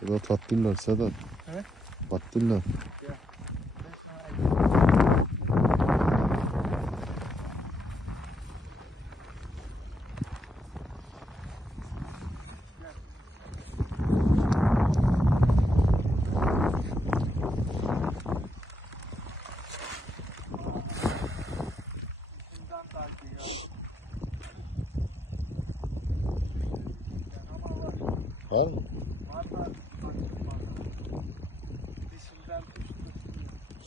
Sedat attırlar Sedat. Kaldı ya. Var mı? Valla açılmadı.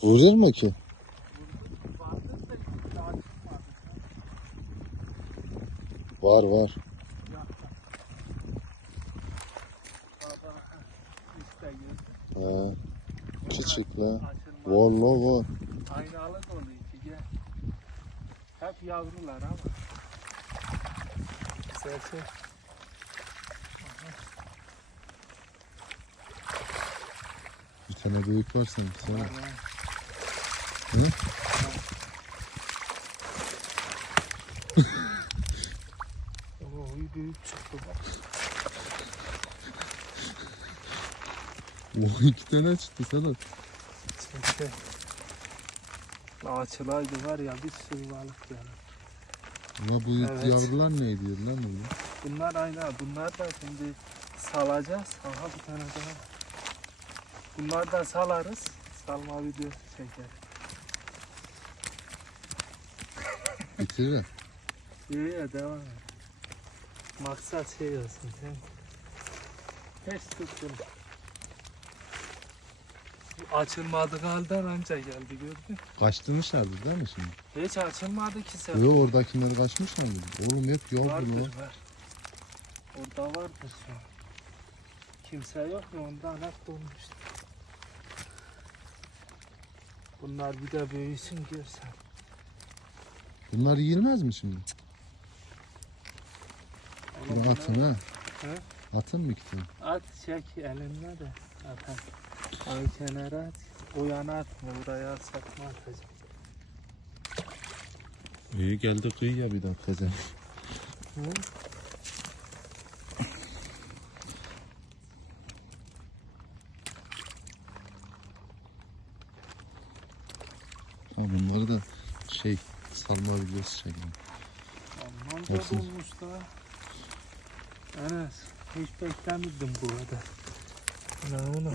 Vurur mu ki? Var var. Yakta. Baba işte girdi. Ha, küçük la. Açılmadı. Valla var. Aynalık oluyor ki gel. Hep yavrular ama. Sesi. Bir tane büyük var sanki. Var, var. Hı? Oo, iyi büyük çıktı bak. O iki tane çıktı Sedat. Sesi. Açılaydı var ya bir sürü balık yani. Ama bu Evet. yavrular ne ediyor lan burada? Bunlar aynı. Bunlar da şimdi salacağız. Aha bir tane daha. Bunlar da salarız. Salma videosu çekeriz. Bitirir. İyi ya devam et. Maksat şey olsun sen. Hiç tuttun. Bu Açılmadığı halden anca geldi gördün. Kaçtırmışlardı değil mi şimdi? Hiç açılmadı ki sen. Yo oradakiler kaçmışlar mı? Oğlum hep yavru Vardır lan. var. Orada vardır şu an. Kimse yok ya ondan hep dolmuştu. Bunlar bir de büyüsün görsen. Bunlar yiyilmez mi şimdi? Bir atın ha. He? Atın mı tane? At çek elinle de atar. Ay kenara at. O yana atma buraya mı atacak? İyi geldi kıyıya bir dakika sen. Bunları da şey salma videosu çekelim. Aman da Hepsini- bulmuş da. Enes hiç beklemiyordum bu kadar. Ne onu?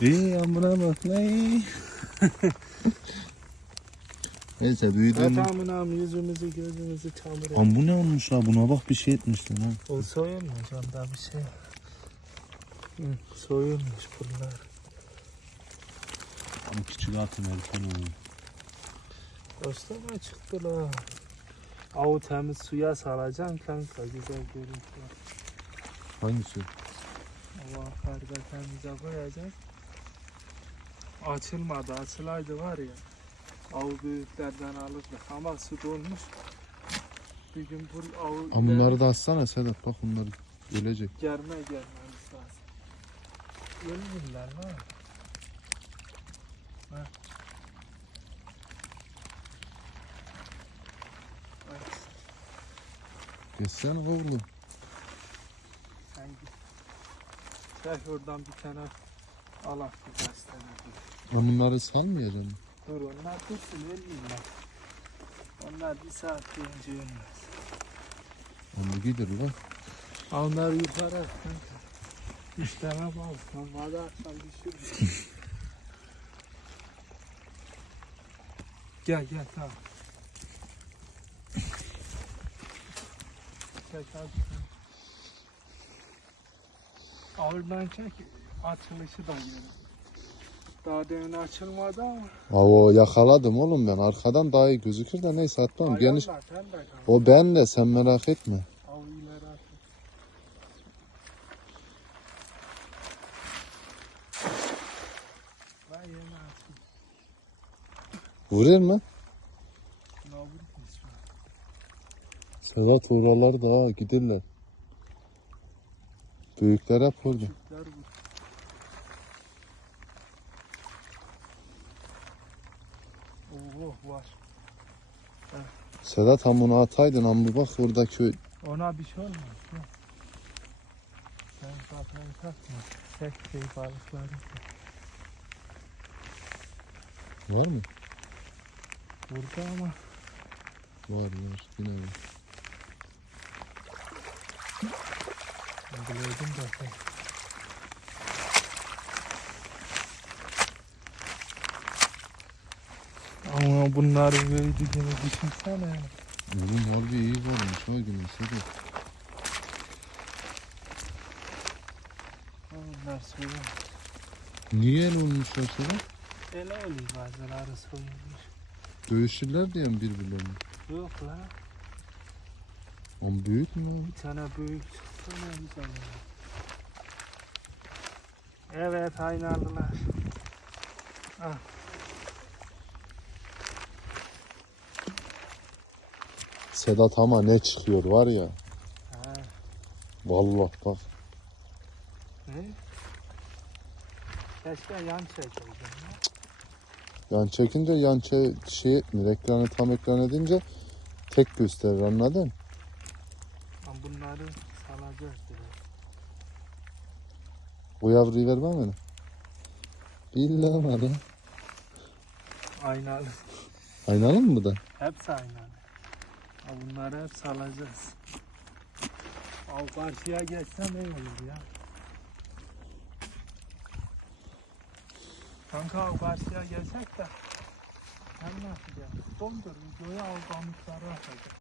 İyi amına bak ne? Neyse büyüdüğünde... Tamam yüzümüzü gözümüzü çamur. Lan bu ne olmuş la buna bak bir şey etmişler ha. O soyulmuş onda bir şey. Hı, soyulmuş bunlar. Ama küçük atın erken oldu. Dostuma çıktı la. Avu temiz suya salacaksın kanka güzel görüntü var. Hangisi? Ama karga temize koyacak. Açılmadı açılaydı var ya. Avu büyüklerden alırdık ama su dolmuş. Bir gün bu avu Ama bunları da atsana Sedat bak bunlar gelecek. germe gelmemiz lazım. Ölmürler. Ha. Bak, Geçsene oğlum. Sen git. Çek oradan bir tane al aklı gazete. Ama bunları salmayacağım. Dur onlar dursun ölmüyorlar. Onlar bir saat boyunca ölmez. Ama gider lan. Onlar yukarı kanka. Üç tane bal. Normalde akşam düşürür. gel gel tamam. Çek hadi. Ağırdan çek. Açılışı da gör. Daha demin açılmadı ama. Avo yakaladım oğlum ben. Arkadan daha iyi gözükür de neyse atmam. Geniş. Ayağınla sen de. O ben de sen merak etme. Av ileri at. Vurur mu? Ne vurmuş şu an? Sedat oralar daha giderler. Büyükler hep. Oo var. Sedat ham bunu ataydın ama bak oradaki Ona bir şey olmaz. Sen falan takma. Tek şey balıkları. Var mı? Burada ama Var var. Yine var. Biliyordum da. Ama bunlar böyle gene düşünsene. Oğlum harbi iyi varmış ha Güneş. Hadi. Bunlar soyulmuş. Niye el olmuşlar sonra? Ele oluyor bazıları soyulmuş. Dövüşürler diye mi birbirlerine? Yok la. Ama büyük mü lan? Bir tane büyük Evet aynalılar. Ah. Sedat ama ne çıkıyor var ya. Ha. Vallahi bak. Ne? Keşke yan çekeydim. ya. Yan çekince yan çe- şey etmiyor. Ekranı tam ekran edince tek gösterir anladın? Ama bunları salacağız biraz. Bu yavruyu ver bana. Billahi var ya. Aynalı. Aynalı mı bu da? Hepsi aynalı. Ha, bunları hep salacağız. Al karşıya geçsem iyi olur ya. Kanka al karşıya geçsek de. Sen ne yapacaksın? Dondur videoyu al kamışları atacak.